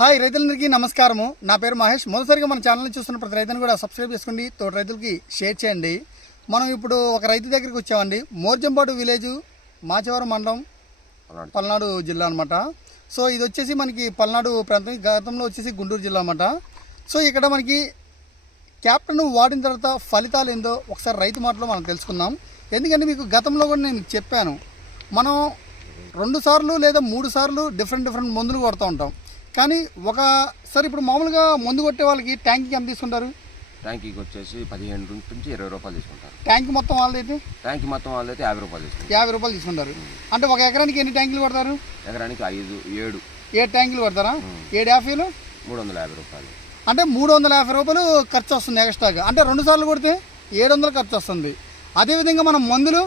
Hi రైతులందరికీ నమస్కారము. నా పేరు మహేష్. మొదటిసారిగా మన ఛానల్ని చూస్తున్న ప్రతి రైతుని కూడా సబ్స్క్రైబ్ చేసుకోండి తోటి రైతులకి షేర్ చేయండి. మనం ఇప్పుడు ఒక రైతు దగ్గరికి వచ్చామండి. మోర్జంపాడు విలేజ్ మాచవరం మండలం పల్నాడు. జిల్లా అనమాట సో ఇది వచ్చేసి మనకి పల్నాడు ప్రాంతం గతంలో వచ్చేసి గుంటూరు జిల్లా అనమాట సో ఇక్కడ మనకి క్యాప్టెన్ వాడిన తర్వాత ఫలితాలు ఏందో ఒకసారి రైతు మాటలో మనం తెలుసుకుందాం. ఎందుకంటే మీకు గతంలో కూడా నేను చెప్పాను. మనం రెండు సార్లు లేదా మూడు సార్లు డిఫరెంట్ డిఫరెంట్ మందులు కొడుతూ ఉంటాం. కానీ ఒకసారి ఇప్పుడు మామూలుగా మందు కొట్టే వాళ్ళకి ట్యాంక్కి ఎంత తీసుకుంటారు? ట్యాంకీకి వచ్చేసి పదిహేను నుంచి ఇరవై రూపాయలు తీసుకుంటారు. ట్యాంక్ మొత్తం వాళ్ళదైతే ట్యాంకీ మొత్తం వాళ్ళైతే యాభై రూపాయలు తీసుకుంటారు. యాభై రూపాయలు తీసుకుంటారు. అంటే ఒక ఎకరానికి ఎన్ని ట్యాంకులు కొడతారు? ఎకరానికి ఐదు ఏడు. ఏడు ట్యాంకులు కొడతారా? ఏడు యాభైలు? మూడు వందల యాభై రూపాయలు. అంటే మూడు వందల యాభై రూపాయలు ఖర్చు వస్తుంది ఎక్స్ట్రాగా. అంటే రెండు సార్లు కొడితే ఏడు వందలు ఖర్చు వస్తుంది. అదేవిధంగా మనం మందులు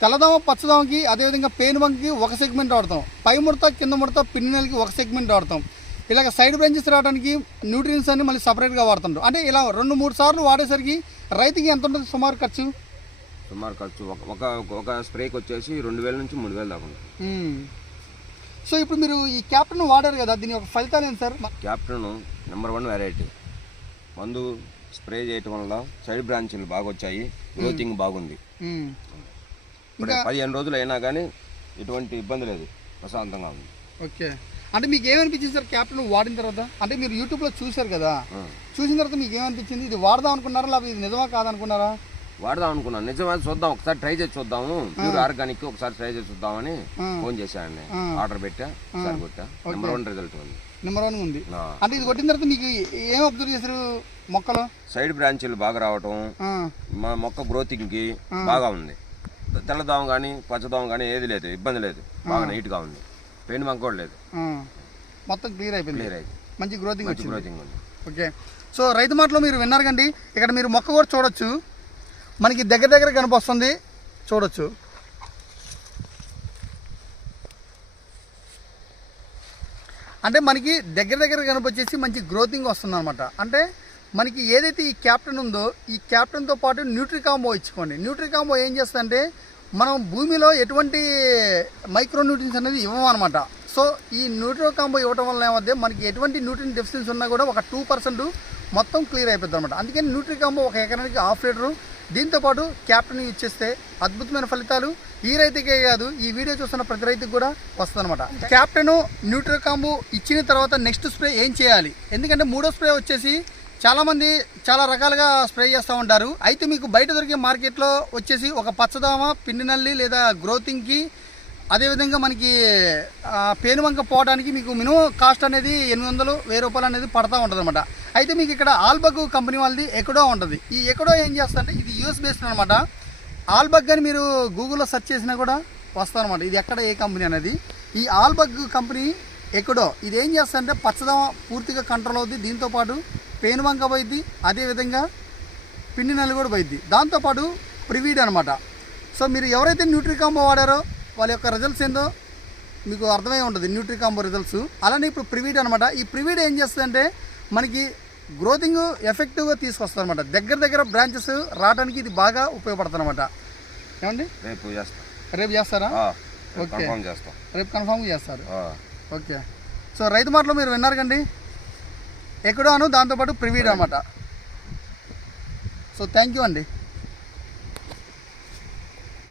తెల్లదోమ పచ్చదోమకి అదేవిధంగా పెయిన్ బంక్కి ఒక సెగ్మెంట్ వాడతాం. పై ముడత కింద ముడత పిన్నెలకి ఒక సెగ్మెంట్ వాడతాం. ఇలాగ సైడ్ బ్రాంచెస్ రావడానికి న్యూట్రియన్స్ అన్ని మళ్ళీ సపరేట్గా వాడుతుంటాం అంటే ఇలా రెండు మూడు సార్లు వాడేసరికి రైతుకి ఎంత ఉంటుంది సుమారు ఖర్చు? సుమారు ఖర్చు. ఒక ఒక స్ప్రేకి వచ్చేసి రెండు వేల నుంచి మూడు వేలు దాకా. సో ఇప్పుడు మీరు ఈ క్యాప్టెన్ వాడారు కదా దీని యొక్క ఫలితాలు ఏంటి sir? Captain number one variety మందు స్ప్రే చేయటం వల్ల సైడ్ బ్రాంచీలు బాగా వచ్చాయి గ్రోతింగ్ బాగుంది. ఇప్పుడు పదిహేను రోజులు అయినా కానీ ఎటువంటి ఇబ్బంది లేదు. ప్రశాంతంగా ఉంది. ఓకే. అంటే మీకు ఏమనిపించింది సార్ క్యాప్టెన్ వాడిన తర్వాత? అంటే మీరు యూట్యూబ్లో చూశారు కదా. చూసిన తర్వాత మీకు ఏమనిపించింది ఇది వాడదాం అనుకున్నారా? లేకపోతే ఇది నిజమా కాదనుకున్నారా వాడదాం అనుకున్నాను. నిజమే? చూద్దాం. ఒకసారి ట్రై చేసి చూద్దాము. ప్యూర్ ఆర్గానిక్ ఒకసారి ట్రై చేసి చూద్దామని ఫోన్ చేశాను ఆర్డర్ పెట్టా. ఒకసారి కొట్టా. నెంబర్ వన్ రిజల్ట్ ఉంది. నెంబర్ వన్ ఉంది. అంటే ఇది కొట్టిన తర్వాత మీకు ఏం అబ్జర్వ్ చేశారు మొక్కలు? సైడ్ బ్రాంచీలు బాగా రావటం మా మొక్క గ్రోతింగ్కి బాగా ఉంది. తెల్లదోమ కానీ పచ్చదోమ కానీ ఏది లేదు. ఇబ్బంది లేదు. బాగా నీట్గా ఉంది. పెయిన్ బంక్ కూడా లేదు. మొత్తం క్లియర్ అయిపోయింది. క్లియర్ అయింది. మంచి గ్రోతింగ్ మంచి వచ్చింది. గ్రోతింగ్ ఉంది ఓకే. సో రైతు మాటలో మీరు విన్నారు కండి. ఇక్కడ మీరు మొక్క కూడా చూడొచ్చు. మనకి దగ్గర దగ్గర కనిపిస్తుంది. చూడొచ్చు. అంటే మనకి దగ్గర దగ్గర కనిపించేసి మంచి గ్రోతింగ్ వస్తుంది అనమాట అంటే మనకి ఏదైతే ఈ క్యాప్టెన్ ఉందో ఈ క్యాప్టెన్తో పాటు న్యూట్రీ కాంబో ఇచ్చుకోండి. న్యూట్రీ కాంబో ఏం చేస్తుందంటే మనం భూమిలో ఎటువంటి మైక్రో న్యూట్రిన్స్ అనేది ఇవ్వమన్నమాట. సో ఈ న్యూట్రో కాంబో ఇవ్వడం వల్ల ఏమవుతుంది మనకి ఎటువంటి న్యూట్రిన్ డెఫిషియన్స్ ఉన్నా కూడా ఒక టూ పర్సెంట్ మొత్తం క్లియర్ అయిపోద్ది అనమాట అందుకని న్యూట్రీ కాంబో ఒక ఎకరానికి హాఫ్ లీటరు. దీంతోపాటు క్యాప్టెన్ ఇచ్చేస్తే అద్భుతమైన ఫలితాలు. ఈ రైతుకే కాదు ఈ వీడియో చూస్తున్న ప్రతి రైతుకి కూడా వస్తుందన్నమాట. క్యాప్టెను న్యూట్రీ కాంబో ఇచ్చిన తర్వాత నెక్స్ట్ స్ప్రే ఏం చేయాలి? ఎందుకంటే మూడో స్ప్రే వచ్చేసి చాలామంది చాలా రకాలుగా స్ప్రే చేస్తూ ఉంటారు. అయితే మీకు బయట దొరికే మార్కెట్లో వచ్చేసి ఒక పచ్చదోమ పిండి నల్లి లేదా గ్రోతింగ్కి అదేవిధంగా మనకి పేనువంక పోవడానికి మీకు మినిమం కాస్ట్ అనేది ఎనిమిది వందలు వెయ్యి రూపాయలు అనేది పడతా ఉంటుంది అనమాట అయితే మీకు ఇక్కడ ఆల్బగ్ కంపెనీ వాళ్ళది ఎక్కడో ఉంటుంది. ఈ ఎక్కడో ఏం చేస్తారంటే ఇది యూఎస్ బేస్డ్ అనమాట ఆల్బగ్ అని మీరు గూగుల్లో సెర్చ్ చేసినా కూడా వస్తారనమాట ఇది ఎక్కడ ఏ కంపెనీ అనేది. ఈ ఆల్బగ్ కంపెనీ ఎక్కడో ఇది ఏం చేస్తారంటే పచ్చదమ పూర్తిగా కంట్రోల్ అవుద్ది. దీంతోపాటు పేనువంక పోయిద్ది అదేవిధంగా పిండి నల్లి కూడా పోయిద్ది. దాంతోపాటు ప్రివీడ్ అనమాట సో మీరు ఎవరైతే న్యూట్రీ కాంబో వాడారో వాళ్ళ యొక్క రిజల్ట్స్ ఏందో మీకు అర్థమై ఉంటుంది న్యూట్రీ కాంబో రిజల్ట్స్ అలానే ఇప్పుడు ప్రివీడ్ అనమాట ఈ ప్రివీడ్ ఏం చేస్తుందంటే మనకి గ్రోతింగ్ ఎఫెక్టివ్గా తీసుకొస్తుంది అనమాట దగ్గర దగ్గర బ్రాంచెస్ రావడానికి ఇది బాగా ఉపయోగపడుతుంది అనమాట ఏమండి? రేపు చేస్తాం. రేపు చేస్తారా? ఓకే. రేపు కన్ఫామ్గా చేస్తారు. ఓకే. సో రైతు మాటలు మీరు విన్నారు కండి ఎక్కడో అను దాంతోపాటు ప్రివీడ్ అనమాట సో థ్యాంక్ యూ అండి.